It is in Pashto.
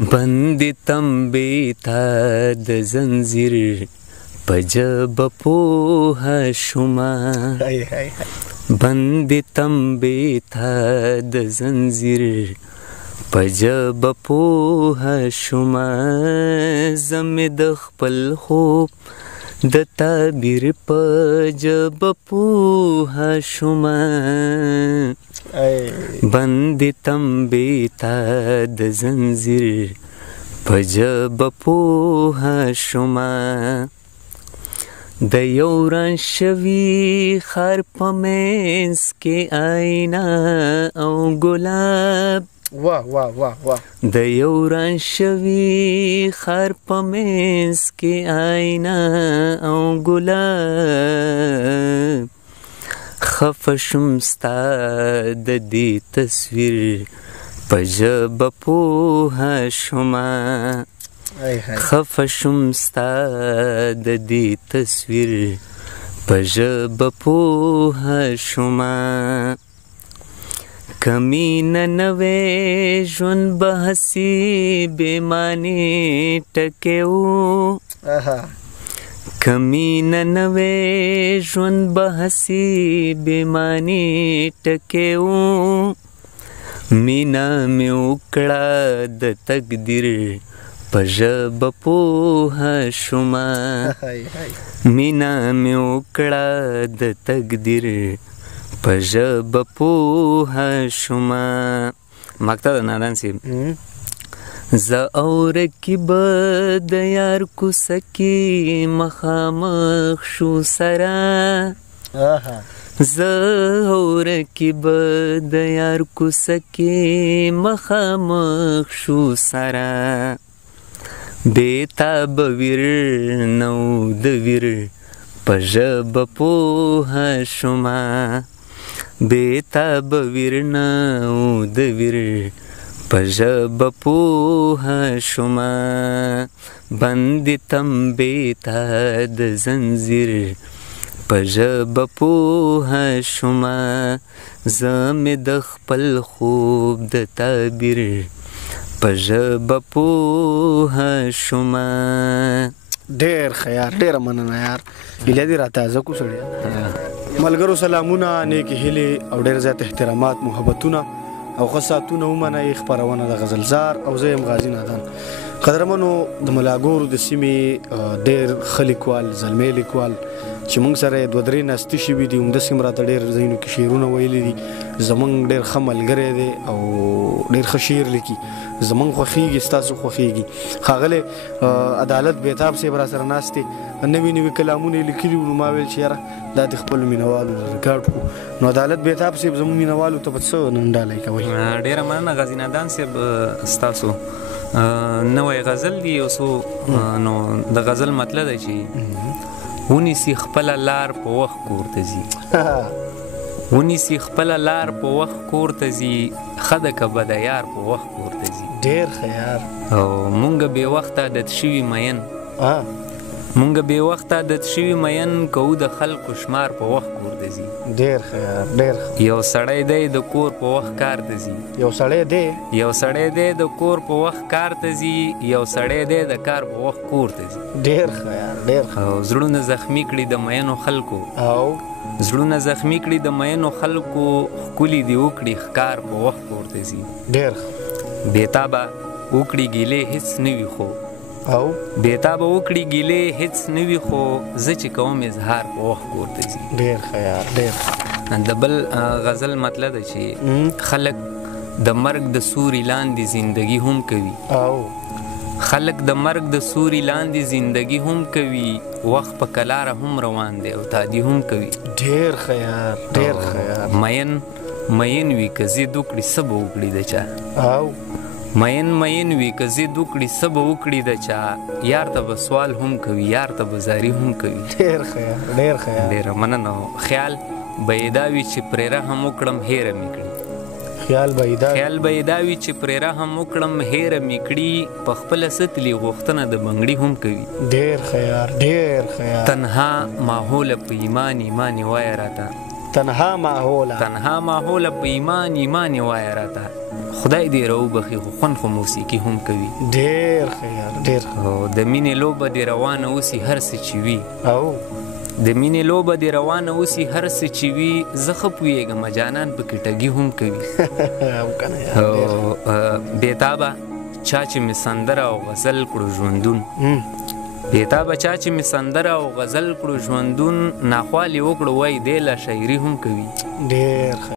بندې تمبې ته د زنځیر په ژبه پوهه شومه بندې تمبې ته د زنځیر په ژبه پوهه شومه زه مې د خپل خوب د تعبیر په ژبه پوهه شومه بندې تمبې ته د زنځیر په ژبه پوهه شومه د یو وران شوي ښار په منځ کې آینه او ګلاب واه واه واه واه د یو وران شوي ښار په منځ کې آینه او ګلاب خفه شوم ستا د دې تصویر په ژبه پوهه شومه خفه شوم ستا د دې تصویر په ژبه پوهه شومه کمینه نوې ژوند به هسې بې معنې ټکې و کمینه نوې ژوند به هسې بې معنې ټکې و مینا مې وکړه د تقدیر په ژبه پوهه شومه مینا مې وکړه د تقدیر په ژبه پوهه شومه مقطع د نادان صاحب زه او رقیب د یار کوڅه کې مخامخ شو سره زه او رقیب د یار کوڅه کې مخامخ شو سره بېتابه ویر نو د ویر په ژبه پوهه شومه بېتابه ویر نو د ویر په ژبه پوهه شومه بندې تمبې ته د زنځیر په ژبه پوهه شومه زه مې د خپل خوب د تعبیر په ژبه پوهه شومه ډېر ښه یار ډېره مننه یار هیله دې راتازه کو سړی ملګرو سلامونه نیکې هیلې او ډېر زیات احترامات محبتونه او ښه ساعتونه ومنئ خپرونه د غزلزار او زه یم غازي نادان قدرمنو د ملاګورو د سیمې ډېر ښه لیکوال زلمی لیکوال چې موږ سره یې دوه درې ناستې شوي دي همداسې هم راته ډېر ځایونو کې شعرونه ویلي دي زموږ ډېر ښه ملګری دی او ډېر ښه شعر لیکي زموږ خوښېږي ستاسو خوښېږي ښاغلی عدالت بېتاب صاحب را سره ناست دی نوي نوي کلامونه یې لیکلي وو نو ما ویل چې یاره دا د خپلو مینهوالو ریکارډ کړو نو عدالت بېتاب صاحب زموږ مینهوالو ته به څه نن ډالۍ کوئ ډېره مننه غازي نادان صاحب ستاسو نوی غزل دی یو څو نو د غزل مطلب دی چې ونیسي خپله لار په وخت کور ته ځي ونیسي خپله لار په وخت کور ته ځي ښه ده که بده یار په وخت کور ته ځي ډېر ښه یار او مونږ بې وخته عادت شوي مین مونږ بې وخته عادت شوي مین کوو د خلکو شمار په وخت کور ته ځي ډېر ښه یار ډېر ښه یو سړی دی د کور په وخت کار ته ځي یو سړی دی یو سړی دی د کور په وخت کار ته ځي یو سړی دی د کار په وخت کور ته ځي ډېر ښه یار ډېر ښه او زړونه زخمي کړي د مینو خلکو او زړونه زخمي کړي د مینو خلکو ښکلي دې وکړي ښکار په وخت کور ته ځي ډېر ښه بېتابه وکړي ګیلې هېڅ نه وي خو او بېتابه وکړي ګیلې هېڅ نه وي خو زه چې کوم اظهار په وخت کور ته ځي ډېر ښه یار ډېر د بل غزل مطلب ده چې خلک د مرګ د سوري لاندې زندګي هم کوي او خلک د مرګ د سوري لاندې زندګي هم کوي وخت په کلاره هم روان دی او تادي هم کوي ډېر ښه یار ډېر ښه یار مین وي که ضد وکړي څه به وکړي د چا او مین وي که ضد وکړي څه به وکړي د چا یار ته به سوال هم کوي یار ته به زاري هم کوي ډېر ښه یار ډېر ښه یار ډېره مننه خیال به یې دا وي چې پرې رحم وکړم هیره مې کړي خیال به یې دا وي چې پرې رحم وکړم هیره مې کړي په خپله ستلي غوښتنه د بنګړي هم کوي ډېر ښه یار ډېر ښه یار تنها ماحوله په ایمان وایه راته تنها ماحوله تنها ماحوله په ایمان ایمان یې وایه راته خدای دې راوبخي خو خوند خو موسیقي هم کوي ډېر ښه یار ډېر او د مینې لوبه دې روانه اوسي هر څه چې وي او د مینې لوبه دې روانه اوسي هر څه چې وي زه ښه پوهېږم جانان پکې ټګي هم کوي او بېتابه چا چې مې سندره او غزل کړو ژوندون بېتابه چا چې مې سندره او غزل کړو ژوندون ناخوالې وکړو وایي دی لا شاعري هم کوي ډېر